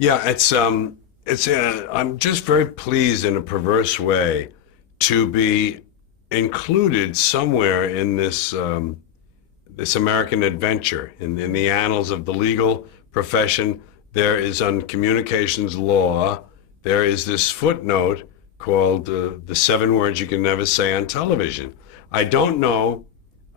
Yeah, I'm just very pleased in a perverse way to be included somewhere in this American adventure in the annals of the legal profession. There is on communications law, there is this footnote called the 7 words you can never say on television. I don't know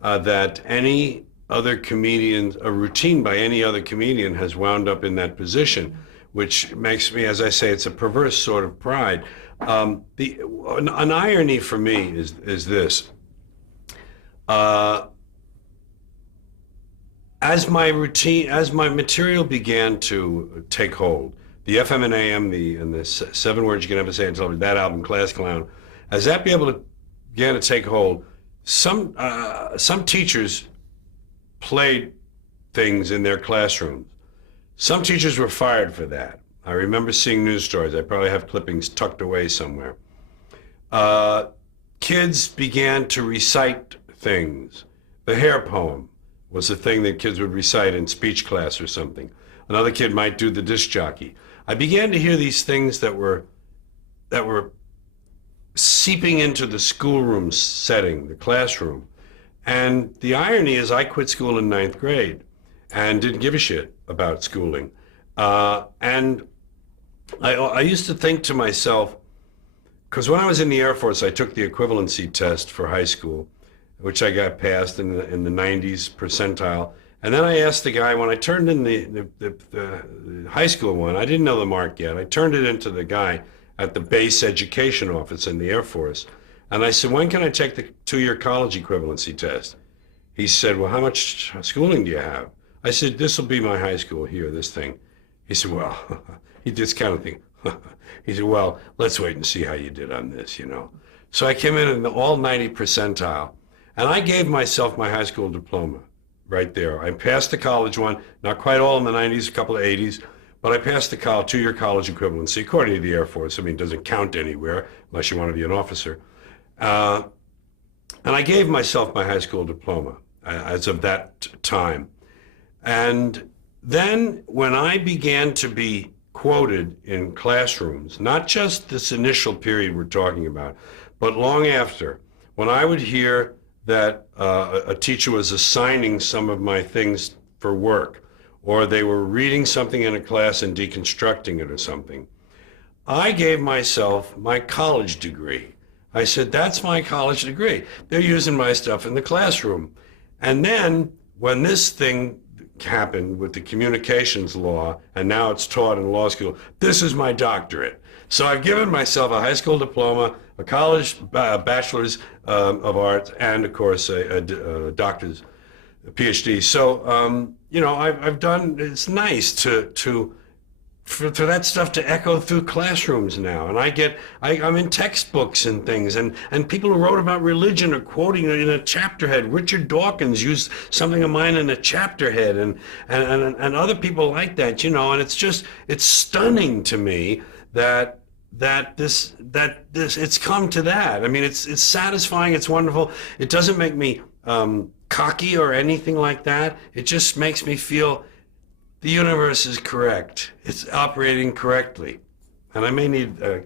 that any other comedian, a routine by any other comedian has wound up in that position, which makes me, as I say, it's a perverse sort of pride. An irony for me is this. Uh, as my material began to take hold, the FM and AM, and the 7 words you can never say on television, that album, Class Clown, as that began to take hold, some teachers played things in their classrooms. Some teachers were fired for that. I remember seeing news stories. I probably have clippings tucked away somewhere. Kids began to recite things. The hair poem was the thing that kids would recite in speech class or something. Another kid might do the disc jockey. I began to hear these things that were seeping into the schoolroom setting, the classroom. And the irony is I quit school in 9th grade and didn't give a shit about schooling. And I used to think to myself, because when I was in the Air Force, I took the equivalency test for high school, which I got passed in the 90s percentile. And then I asked the guy, when I turned in the high school one, I didn't know the mark yet. I turned it into the guy at the base education office in the Air Force. And I said, when can I take the 2-year college equivalency test? He said, well, how much schooling do you have? I said, this will be my high school here, this thing. He said, well, he did this kind of thing. He said, well, let's wait and see how you did on this, you know. So I came in the all 90 percentile, and I gave myself my high school diploma right there. I passed the college one, not quite all in the 90s, a couple of 80s, but I passed the 2-year college equivalency, according to the Air Force. I mean, it doesn't count anywhere unless you want to be an officer. And I gave myself my high school diploma as of that time. And then when I began to be quoted in classrooms, not just this initial period we're talking about, but long after, when I would hear that a teacher was assigning some of my things for work, or they were reading something in a class and deconstructing it or something, I gave myself my college degree. I said, that's my college degree. They're using my stuff in the classroom. And then when this thing happened with the communications law, and now it's taught in law school, this is my doctorate. So I've given myself a high school diploma, a college bachelor's of arts, and of course a doctor's, a PhD. So, you know, I've done, it's nice for that stuff to echo through classrooms now. And I'm in textbooks and things, and people who wrote about religion are quoting it in a chapter head. Richard Dawkins used something of mine in a chapter head, and other people like that, you know, and it's stunning to me that this it's come to that. I mean, it's satisfying, it's wonderful. It doesn't make me cocky or anything like that. It just makes me feel the universe is correct. It's operating correctly. And I may need to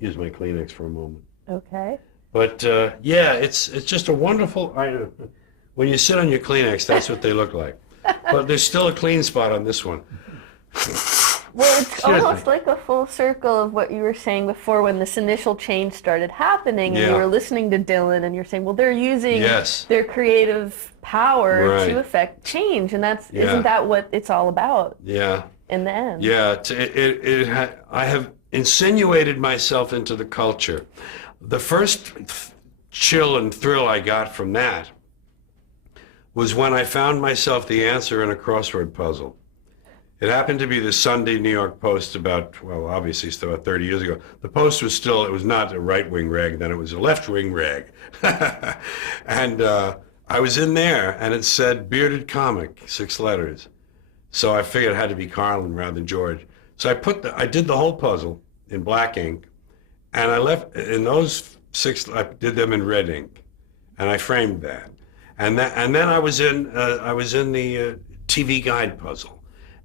use my Kleenex for a moment. Okay. But yeah, it's just a wonderful, when you sit on your Kleenex, that's what they look like. But there's still a clean spot on this one. Well, it's almost like a full circle of what you were saying before when this initial change started happening, and you were listening to Dylan, and you're saying, well, they're using their creative power to affect change, and isn't that what it's all about? Yeah. In the end. Yeah. I have insinuated myself into the culture. The first chill and thrill I got from that was when I found myself the answer in a crossword puzzle. It happened to be the Sunday New York Post about, well, obviously it's about 30 years ago. The Post was still, it was not a right-wing rag, then it was a left-wing rag. And I was in there, and it said bearded comic, 6 letters. So I figured it had to be Carlin rather than George. So I did the whole puzzle in black ink, and I left, in those 6, I did them in red ink, and I framed that. And then I was in the TV guide puzzle.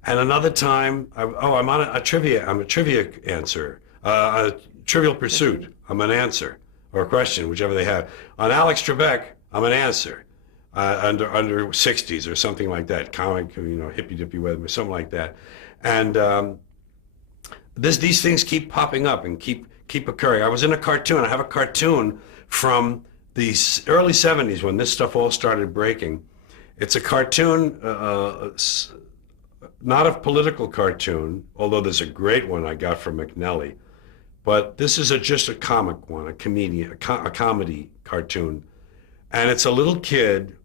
And another time, I'm on a trivia. I'm a trivia answer, a Trivial Pursuit. I'm an answer or a question, whichever they have. On Alex Trebek, I'm an answer. Under 60s or something like that, comic, hippy dippy weather or something like that, and these things keep popping up and keep occurring. I was in a cartoon. I have a cartoon from the early 70s when this stuff all started breaking. It's a cartoon. Not a political cartoon, although there's a great one I got from McNelly, but this is just a comic one, a comedy cartoon, and it's a little kid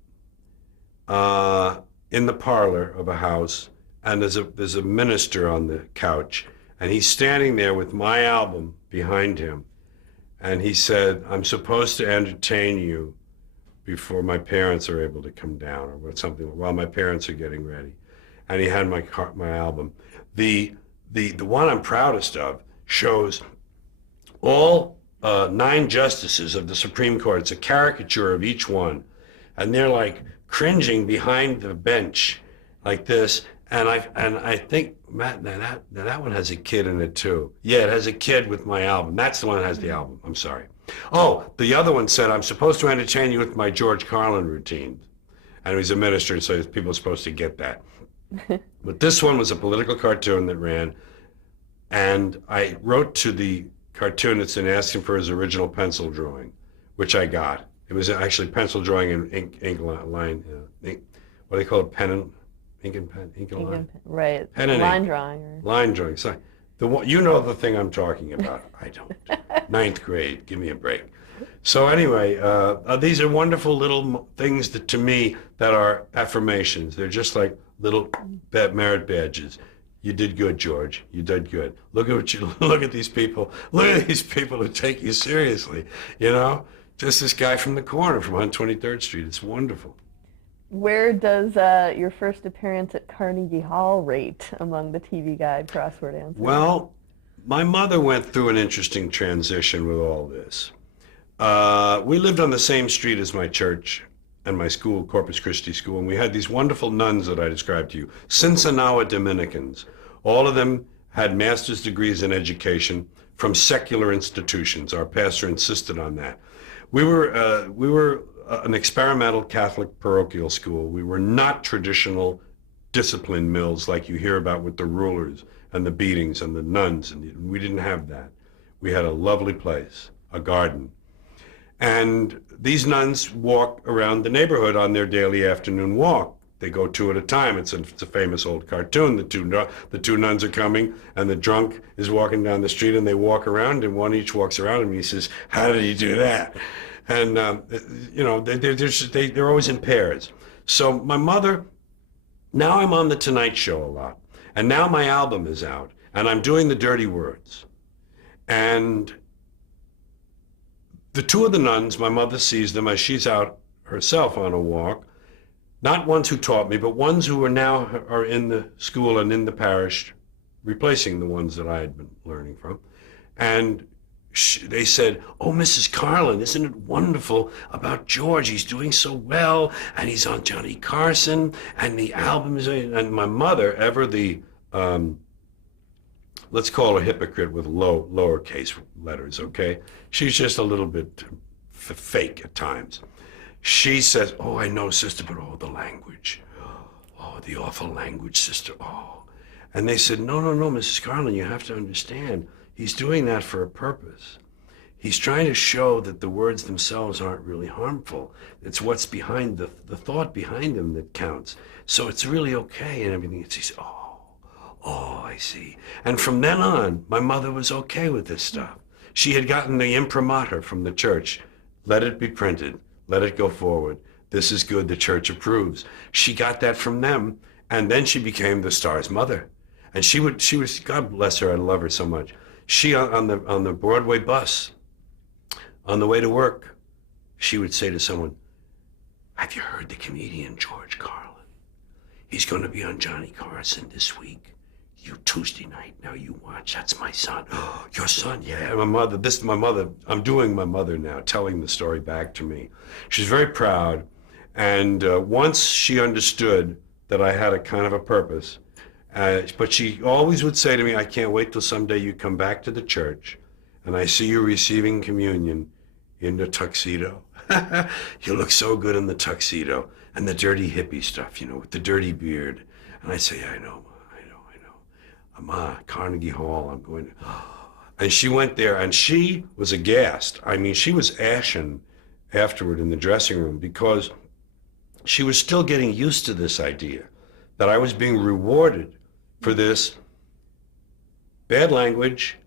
in the parlor of a house, and there's a minister on the couch, and he's standing there with my album behind him, and he said, "I'm supposed to entertain you before my parents are able to come down," or something, while my parents are getting ready. And he had my album. The one I'm proudest of shows all 9 justices of the Supreme Court. It's a caricature of each one, and they're like cringing behind the bench like this. And I think, Matt, that one has a kid in it too. Yeah, it has a kid with my album. That's the one that has the album. I'm sorry. Oh, the other one said, "I'm supposed to entertain you with my George Carlin routine," and he's a minister, so people are supposed to get that. But this one was a political cartoon that ran, and I wrote to the cartoonist and asked him for his original pencil drawing, which I got. It was actually pencil drawing and ink line. What do they call it? Pen and ink and pen, ink and line. Right. Pen and line ink. drawing. Or... Line drawing. Sorry. The one, you know the thing I'm talking about. I don't. 9th grade. Give me a break. So anyway, these are wonderful little things that, to me, that are affirmations. They're just like little merit badges. You did good, George. You did good. Look at these people. Look at these people who take you seriously. Just this guy from the corner from 123rd Street. It's wonderful. Where does your first appearance at Carnegie Hall rate among the TV Guide crossword answers? Well, my mother went through an interesting transition with all this. We lived on the same street as my church and my school, Corpus Christi School, and we had these wonderful nuns that I described to you, Sinsinawa Dominicans. All of them had master's degrees in education from secular institutions. Our pastor insisted on that. We were an experimental Catholic parochial school. We were not traditional discipline mills like you hear about with the rulers and the beatings and the nuns, and we didn't have that. We had a lovely place, a garden. And these nuns walk around the neighborhood on their daily afternoon walk. They go 2 at a time. It's a famous old cartoon. The two nuns are coming, and the drunk is walking down the street, and they walk around, and one each walks around, and he says, "How did he do that?" And they're always in pairs. So my mother, now I'm on the Tonight Show a lot, and now my album is out, and I'm doing the Dirty Words, and the 2 of the nuns, my mother sees them as she's out herself on a walk, not ones who taught me, but ones who are in the school and in the parish, replacing the ones that I had been learning from. And they said, "Oh, Mrs. Carlin, isn't it wonderful about George? He's doing so well, and he's on Johnny Carson, and the album is..." And my mother, ever the, let's call her hypocrite with lowercase letters, okay? She's just a little bit fake at times. She says, "Oh, I know, sister, but the language. Oh, the awful language, sister. Oh." And they said, no, Mrs. Carlin, you have to understand. He's doing that for a purpose. He's trying to show that the words themselves aren't really harmful. It's what's behind the thought behind them that counts. So it's really okay and everything." She said, oh, I see. And from then on, my mother was okay with this stuff. She had gotten the imprimatur from the church. Let it be printed. Let it go forward. This is good. The church approves. She got that from them, and then she became the star's mother. And she was, God bless her, I love her so much. She, on the Broadway bus, on the way to work, she would say to someone, "Have you heard the comedian George Carlin? He's going to be on Johnny Carson this week. You Tuesday night, now you watch. That's my son." "Oh, your son?" "Yeah." My mother, I'm doing my mother now, telling the story back to me. She's very proud. And once she understood that I had a kind of a purpose, But she always would say to me, I can't wait till someday you come back to the church and I see you receiving communion in the tuxedo. You look so good in the tuxedo and the dirty hippie stuff, with the dirty beard. And I say, I know, I know. I'm Carnegie Hall, I'm going to... And she went there and she was aghast. I mean, she was ashen afterward in the dressing room because she was still getting used to this idea that I was being rewarded for this bad language,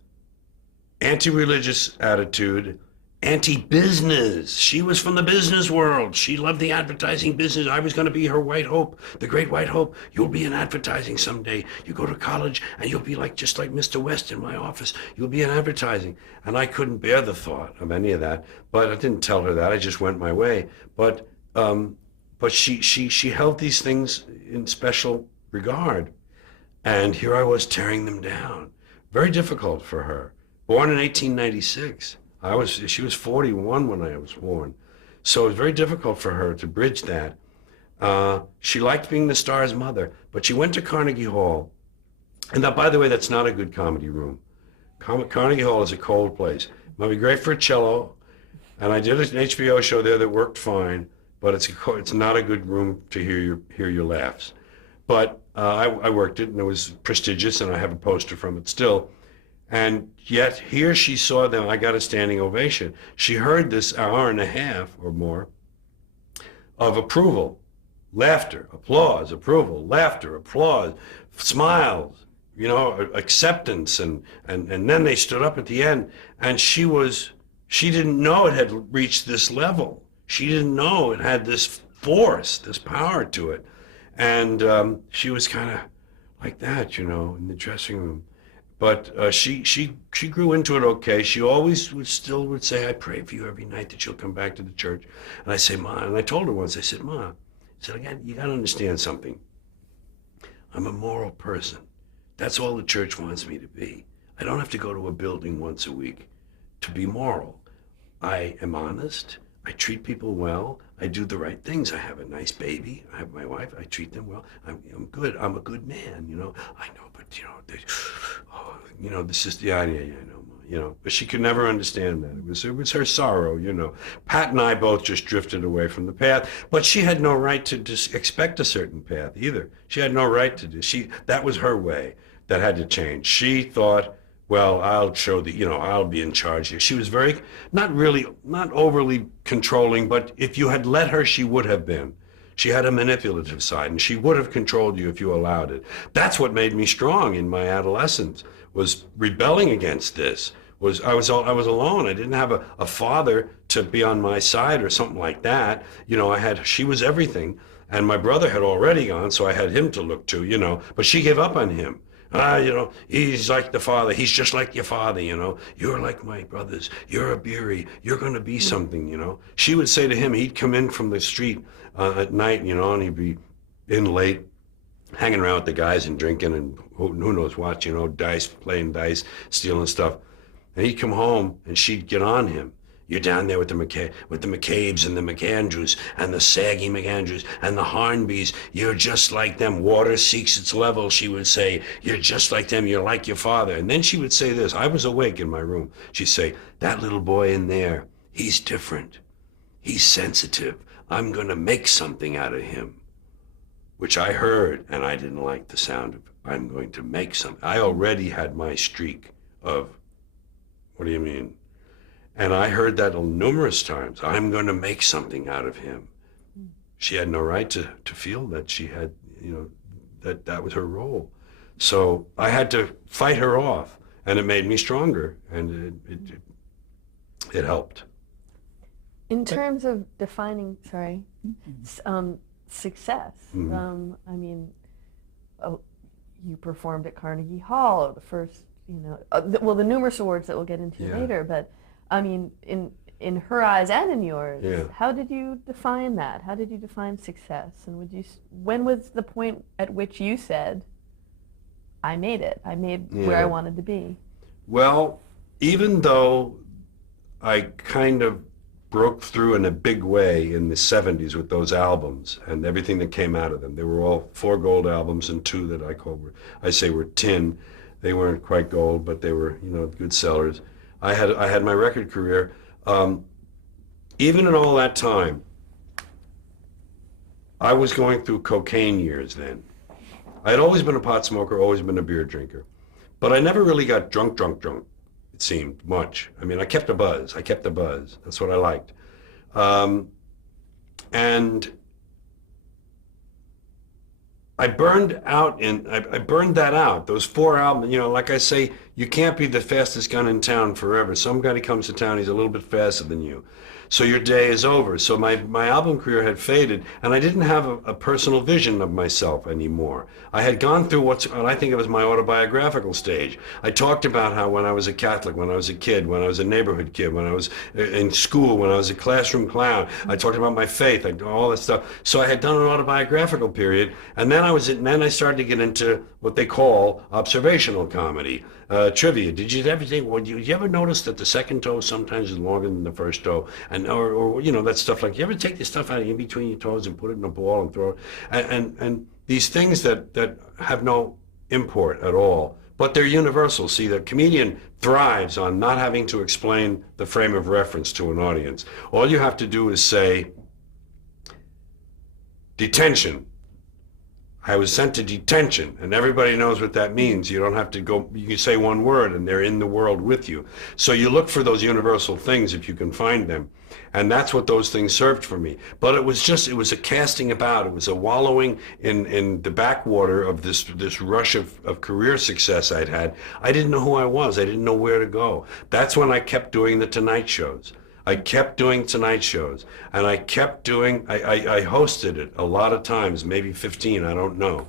anti-religious attitude, anti-business. She was from the business world. She loved the advertising business. I was going to be her white hope, the great white hope. You'll be in advertising someday. You go to college and you'll be just like Mr. West in my office. You'll be in advertising. And I couldn't bear the thought of any of that. But I didn't tell her that. I just went my way. But she held these things in special regard. And here I was tearing them down. Very difficult for her. Born in 1896. She was 41 when I was born. So it was very difficult for her to bridge that. She liked being the star's mother, but she went to Carnegie Hall. And that, by the way, that's not a good comedy room. Carnegie Hall is a cold place. It might be great for a cello, and I did an HBO show there that worked fine, but it's not a good room to hear your laughs. But I worked it, and it was prestigious, and I have a poster from it still. And yet here she saw them. I got a standing ovation. She heard this hour and a half or more of approval, laughter, applause, approval, laughter, applause, smiles, acceptance. And then they stood up at the end, and she didn't know it had reached this level. She didn't know it had this force, this power to it. And she was kind of like that, in the dressing room. But she grew into it okay. She always would say, I pray for you every night that you'll come back to the church. And I say, Ma, and I told her once, I said, Ma, you got to understand something. I'm a moral person. That's all the church wants me to be. I don't have to go to a building once a week to be moral. I am honest. I treat people well. I do the right things. I have a nice baby. I have my wife. I treat them well. I'm good. I'm a good man, I know, but, this is the idea, But she could never understand that. It was her sorrow, Pat and I both just drifted away from the path, but she had no right to just expect a certain path either. She had no right to do. That was her way that had to change. She thought, well, I'll show I'll be in charge here. She was not overly controlling, but if you had let her, she would have been. She had a manipulative side, and she would have controlled you if you allowed it. That's what made me strong in my adolescence, was rebelling against this. I was alone. I didn't have a father to be on my side or something like that. She was everything, and my brother had already gone, so I had him to look to, but she gave up on him. He's like the father. He's just like your father, You're like my brothers. You're a Beery. You're going to be something, She would say to him, he'd come in from the street at night, and he'd be in late, hanging around with the guys and drinking and who knows what, dice, playing dice, stealing stuff. And he'd come home and she'd get on him. You're down there with the McCabe's and the McAndrews and the saggy McAndrews and the Hornbys. You're just like them. Water seeks its level, she would say. You're just like them. You're like your father. And then she would say this. I was awake in my room. She'd say, that little boy in there, he's different. He's sensitive. I'm going to make something out of him. Which I heard, and I didn't like the sound of, I'm going to make something. I already had my streak of, what do you mean? And I heard that numerous times. I'm going to make something out of him. She had no right to feel that she had, that was her role. So I had to fight her off, and it made me stronger, and it helped. In terms of defining, success, you performed at Carnegie Hall, the first, the numerous awards that we'll get into later, but in her eyes and in yours, how did you define that? How did you define success? And when was the point at which you said, I made it, where I wanted to be? Well, even though I kind of broke through in a big way in the 70s with those albums and everything that came out of them. They were all 4 gold albums and 2 that I say were tin. They weren't quite gold, but they were, good sellers. I had my record career. Even in all that time, I was going through cocaine years then. I had always been a pot smoker, always been a beer drinker, but I never really got drunk, it seemed, much. I mean, I kept a buzz. That's what I liked. And I burned that out, those 4 albums. Like I say, you can't be the fastest gun in town forever. Some guy comes to town, he's a little bit faster than you. So your day is over. So my album career had faded, and I didn't have a personal vision of myself anymore. I had gone through what I think of as my autobiographical stage. I talked about how when I was a Catholic, when I was a kid, when I was a neighborhood kid, when I was in school, when I was a classroom clown. I talked about my faith, all that stuff. So I had done an autobiographical period, and then I started to get into what they call observational comedy. Trivia. Did you ever think? Well, did you ever notice that the second toe sometimes is longer than the first toe, and or that stuff like? You ever take the stuff out in between your toes and put it in a ball and throw it? And these things that have no import at all, but they're universal. See, the comedian thrives on not having to explain the frame of reference to an audience. All you have to do is say, detention. I was sent to detention, and everybody knows what that means. You don't have to go, you can say one word and they're in the world with you. So you look for those universal things if you can find them. And that's what those things served for me. But it was a casting about, it was a wallowing in the backwater of this rush of career success I'd had. I didn't know who I was, I didn't know where to go. That's when I kept doing the Tonight Shows. I kept doing Tonight Shows, and I hosted it a lot of times, maybe 15, I don't know.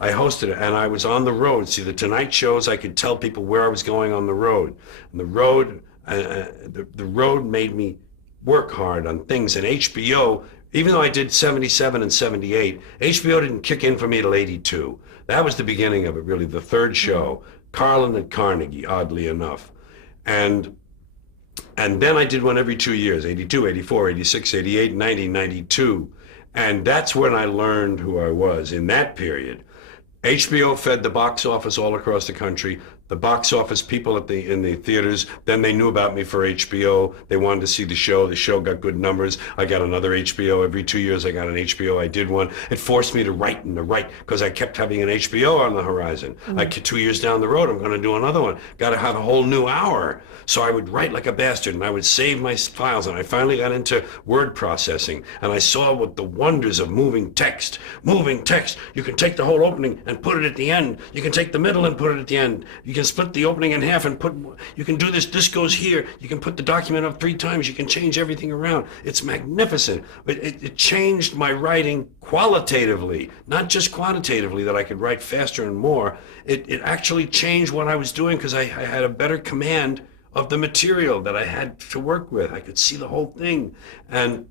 I hosted it, and I was on the road. See, the Tonight Shows, I could tell people where I was going on the road. And the road made me work hard on things, and HBO, even though I did 77 and 78, HBO didn't kick in for me till 82. That was the beginning of it, really, the third show, Carlin and Carnegie, oddly enough. And then I did one every 2 years, 82, 84, 86, 88, 90, 92. And that's when I learned who I was in that period. HBO fed the box office all across the country. The box office people in the theaters, then they knew about me for HBO. They wanted to see the show. The show got good numbers. I got another HBO. Every 2 years I got an HBO. I did one. It forced me to write because I kept having an HBO on the horizon. Mm-hmm. 2 years down the road, I'm going to do another one. Got to have a whole new hour. So I would write like a bastard, and I would save my files, and I finally got into word processing, and I saw what the wonders of moving text. Moving text. You can take the whole opening and put it at the end. You can take the middle and put it at the end. You can split the opening in half and you can do this goes here. You can put the document up 3 times. You can change everything around. It's magnificent. It changed my writing qualitatively, not just quantitatively, that I could write faster and more. It actually changed what I was doing because I had a better command of the material that I had to work with. I could see the whole thing. And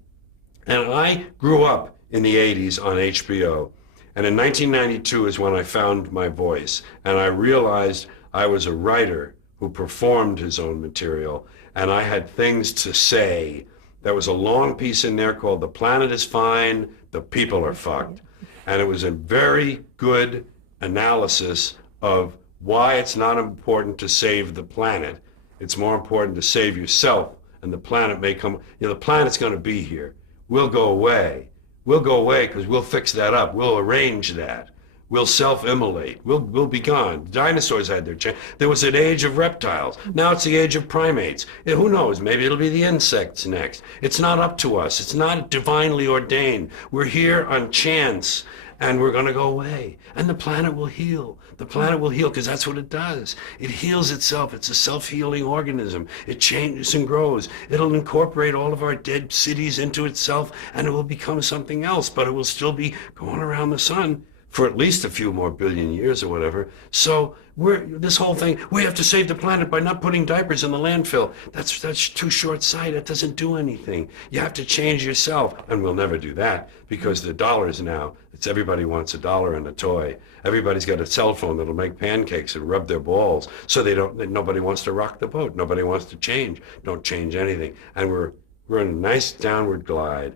I grew up in the 80s on HBO. And in 1992 is when I found my voice. And I realized I was a writer who performed his own material. And I had things to say. There was a long piece in there called "The Planet is Fine, the People are Fucked." And it was a very good analysis of why it's not important to save the planet. It's more important to save yourself, and the planet may come. The planet's going to be here. We'll go away. We'll go away because we'll fix that up. We'll arrange that. We'll self-immolate. We'll be gone. Dinosaurs had their chance. There was an age of reptiles. Now it's the age of primates. Who knows? Maybe it'll be the insects next. It's not up to us. It's not divinely ordained. We're here on chance, and we're going to go away. And the planet will heal. The planet will heal because that's what it does. It heals itself. It's a self-healing organism. It changes and grows. It'll incorporate all of our dead cities into itself, and it will become something else, but it will still be going around the sun for at least a few more billion years or whatever. So this whole thing, we have to save the planet by not putting diapers in the landfill. That's too short-sighted. It doesn't do anything. You have to change yourself, and we'll never do that because the dollars now, everybody wants a dollar and a toy. Everybody's got a cell phone that'll make pancakes and rub their balls, so nobody wants to rock the boat. Nobody wants to change. Don't change anything. And we're We're in a nice downward glide.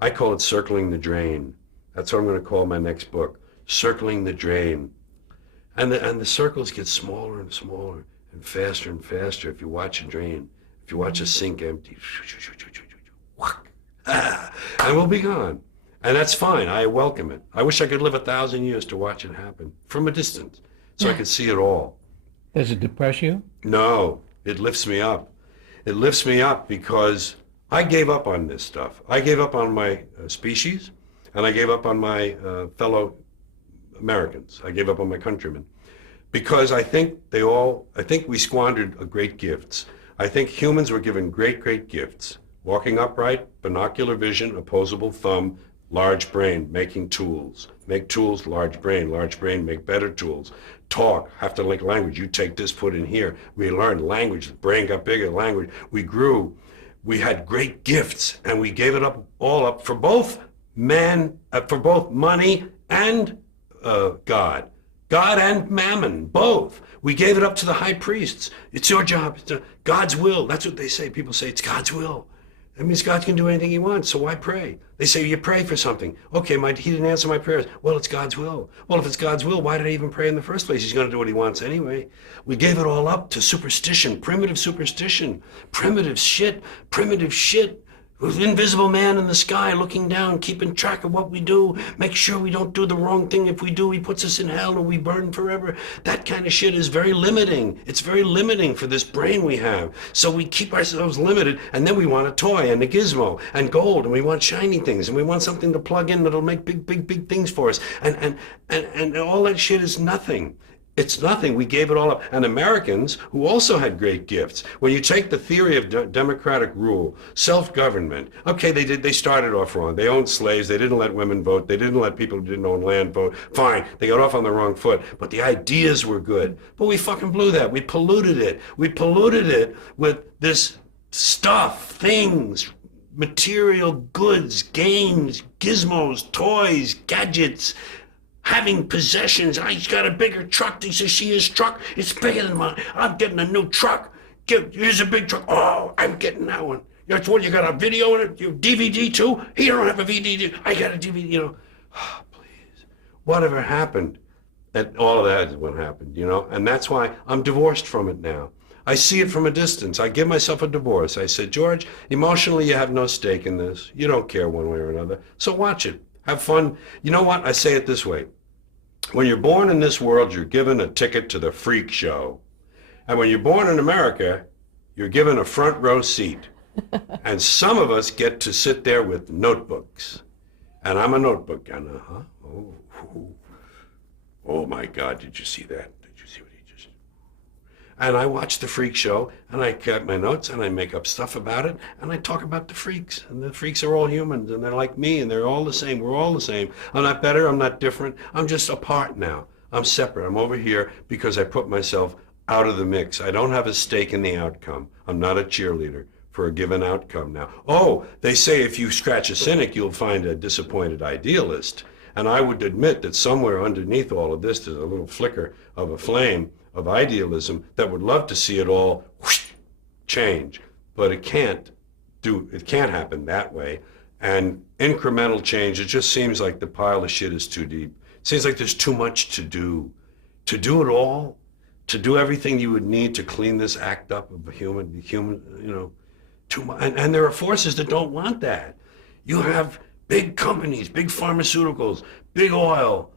I call it circling the drain. That's what I'm going to call my next book, Circling the Drain. And the circles get smaller and smaller and faster if you watch a drain, if you watch a sink empty. And we'll be gone. And that's fine. I welcome it. I wish I could live 1,000 years to watch it happen from a distance so I could see it all. Does it depress you? No, it lifts me up. It lifts me up because I gave up on this stuff. I gave up on my species, and I gave up on my fellow Americans. I gave up on my countrymen because I think we squandered great gifts. I think humans were given great gifts. Walking upright, binocular vision, opposable thumb, large brain, making tools. Make tools, large brain, make better tools. Talk, have to like language. You take this, put in here. We learned language, the brain got bigger, language. We grew. We had great gifts, and we gave it all up for both for both money and God. God and mammon, both. We gave it up to the high priests. It's your job. It's God's will. That's what they say. People say it's God's will. That means God can do anything he wants, so why pray? They say, you pray for something. Okay, he didn't answer my prayers. Well, it's God's will. Well, if it's God's will, why did I even pray in the first place? He's going to do what he wants anyway. We gave it all up to superstition, primitive shit. With invisible man in the sky looking down, keeping track of what we do, make sure we don't do the wrong thing. If we do, he puts us in hell and we burn forever. That kind of shit is very limiting. It's very limiting for this brain we have. So we keep ourselves limited, and then we want a toy and a gizmo and gold, and we want shiny things, and we want something to plug in that'll make big things for us. And all that shit is nothing. It's nothing. We gave it all up. And Americans, who also had great gifts, when you take the theory of democratic rule, self-government, okay, they started off wrong. They owned slaves. They didn't let women vote. They didn't let people who didn't own land vote. Fine. They got off on the wrong foot. But the ideas were good. But we fucking blew that. We polluted it. We polluted it with this stuff, things, material goods, games, gizmos, toys, gadgets, having possessions. He's got a bigger truck. He says, see his truck? It's bigger than mine. I'm getting a new truck. Here's a big truck. Oh, I'm getting that one. That's what, you got a video in it? You DVD too? He don't have a DVD. I got a DVD, Oh, please. Whatever happened? And all of that is what happened, And that's why I'm divorced from it now. I see it from a distance. I give myself a divorce. I said, George, emotionally you have no stake in this. You don't care one way or another. So watch it. Have fun. You know what? I say it this way. When you're born in this world, you're given a ticket to the freak show. And when you're born in America, you're given a front row seat. And some of us get to sit there with notebooks. And I'm a notebook guy. Oh my God, did you see that? Did you see what he just... And I watch the freak show, and I get my notes, and I make up stuff about it, and I talk about the freaks. And the freaks are all humans, and they're like me, and they're all the same. We're all the same. I'm not better. I'm not different. I'm just apart now. I'm separate. I'm over here because I put myself out of the mix. I don't have a stake in the outcome. I'm not a cheerleader for a given outcome now. Oh, they say if you scratch a cynic, you'll find a disappointed idealist. And I would admit that somewhere underneath all of this, there's a little flicker of a flame of idealism that would love to see it all whoosh, change, but it can't happen that way. And incremental change, it just seems like the pile of shit is too deep. It seems like there's too much to do it all, to do everything you would need to clean this act up of a human, too much. And there are forces that don't want that. You have big companies, big pharmaceuticals, big oil,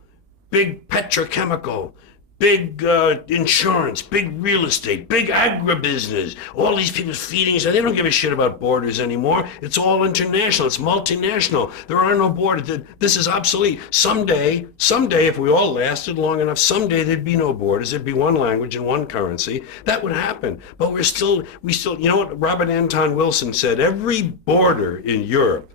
big petrochemical, big insurance, big real estate, big agribusiness. All these people feeding each other. They don't give a shit about borders anymore. It's all international. It's multinational. There are no borders. This is obsolete. Someday, if we all lasted long enough, someday there'd be no borders. There'd be one language and one currency. That would happen. But we still, you know what Robert Anton Wilson said? Every border in Europe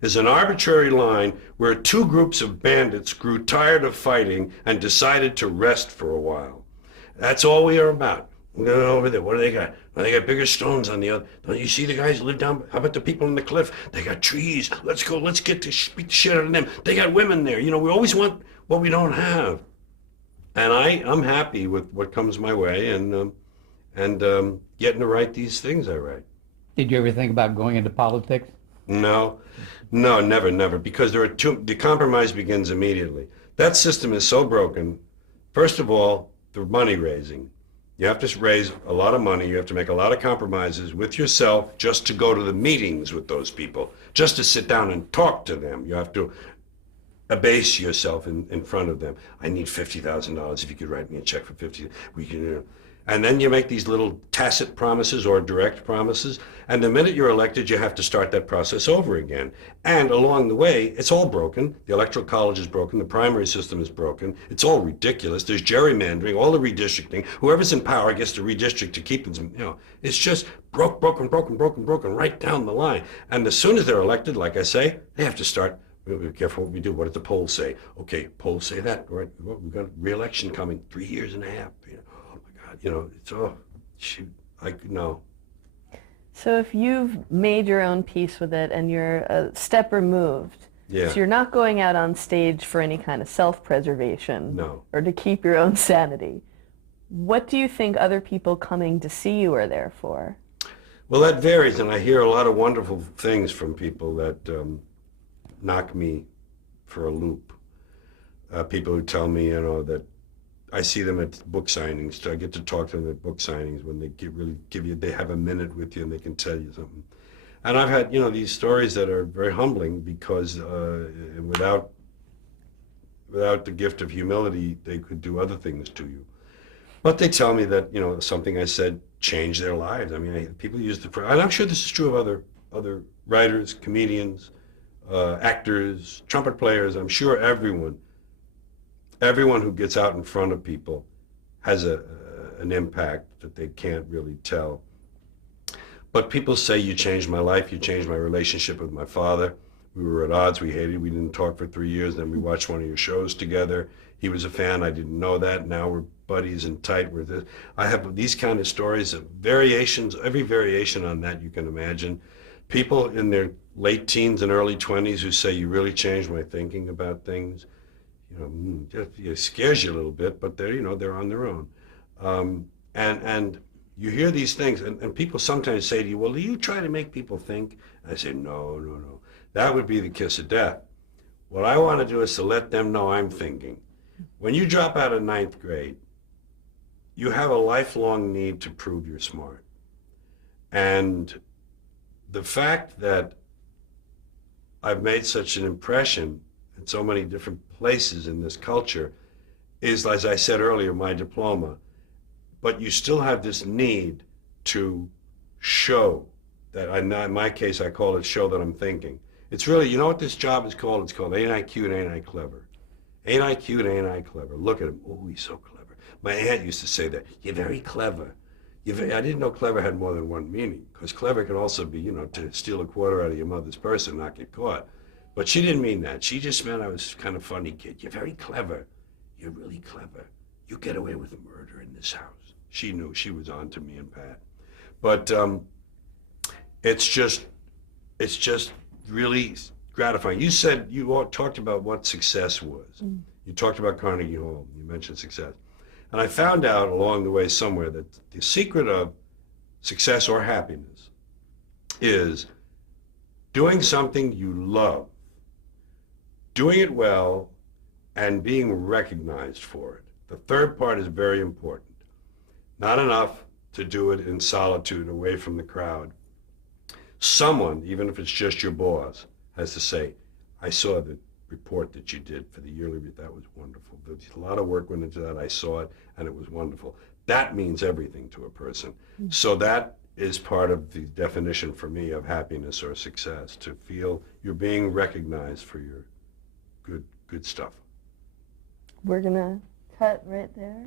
is an arbitrary line where two groups of bandits grew tired of fighting and decided to rest for a while. That's all we are about. We're going over there. What do they got? Well, they got bigger stones on the other. Don't you see the guys who live down? How about the people on the cliff? They got trees. Let's go. Let's get to beat the shit out of them. They got women there. We always want what we don't have. And I'm happy with what comes my way and getting to write these things I write. Did you ever think about going into politics? No, no, never, because the compromise begins immediately. That system is so broken. First of all, the money raising. You have to raise a lot of money. You have to make a lot of compromises with yourself just to go to the meetings with those people, just to sit down and talk to them. You have to abase yourself in front of them. I need $50,000. If you could write me a check for 50, we can. And then you make these little tacit promises or direct promises. And the minute you're elected, you have to start that process over again. And along the way, it's all broken. The electoral college is broken. The primary system is broken. It's all ridiculous. There's gerrymandering, all the redistricting. Whoever's in power gets to redistrict to keep them, it's just broken right down the line. And as soon as they're elected, like I say, they have to start. Be careful what we do. What did the polls say? Okay, polls say that. Right? Well, we've got re-election coming 3 years and a half. Oh my God, it's shoot. No. So if you've made your own peace with it and you're a step removed, yeah. So you're not going out on stage for any kind of self-preservation, no, or to keep your own sanity. What do you think other people coming to see you are there for? Well, that varies, and I hear a lot of wonderful things from people that knock me for a loop. People who tell me, that I see them at book signings. So I get to talk to them at book signings when they they have a minute with you and they can tell you something. And I've had, these stories that are very humbling because without the gift of humility, they could do other things to you. But they tell me that, something I said changed their lives. I mean, people use and I'm sure this is true of other writers, comedians, actors, trumpet players. I'm sure everyone who gets out in front of people has an impact that they can't really tell. But people say, you changed my life, you changed my relationship with my father. We were at odds, we hated, we didn't talk for 3 years, then we watched one of your shows together. He was a fan, I didn't know that, now we're buddies and tight. I have these kind of stories of variations, every variation on that you can imagine. People in their late teens and early 20s who say, you really changed my thinking about things. It scares you a little bit, but they're on their own. And you hear these things, and people sometimes say to you, well, do you try to make people think? And I say, no. That would be the kiss of death. What I want to do is to let them know I'm thinking. When you drop out of 9th grade, you have a lifelong need to prove you're smart. And the fact that I've made such an impression in so many different places in this culture is, as I said earlier, my diploma. But you still have this need to show that, in my case, I call it show that I'm thinking. It's really, you know what this job is called? It's called Ain't I Cute, Ain't I Clever? Ain't I cute, ain't I clever? Look at him. Oh, he's so clever. My aunt used to say that. You're very clever. I didn't know clever had more than one meaning, because clever can also be, to steal a quarter out of your mother's purse and not get caught. But she didn't mean that. She just meant I was kind of funny kid. You're very clever. You're really clever. You get away with murder in this house. She knew. She was on to me and Pat. But it's just really gratifying. You said, you all talked about what success was. Mm. You talked about Carnegie Hall. You mentioned success. And I found out along the way somewhere that the secret of success or happiness is doing something you love, doing it well, and being recognized for it. The third part is very important. Not enough to do it in solitude, away from the crowd. Someone, even if it's just your boss, has to say, I saw the report that you did for the yearly, that was wonderful. There's a lot of work went into that. I saw it, and it was wonderful. That means everything to a person. Mm-hmm. So that is part of the definition for me of happiness or success, to feel you're being recognized for your good stuff. We're gonna cut right there.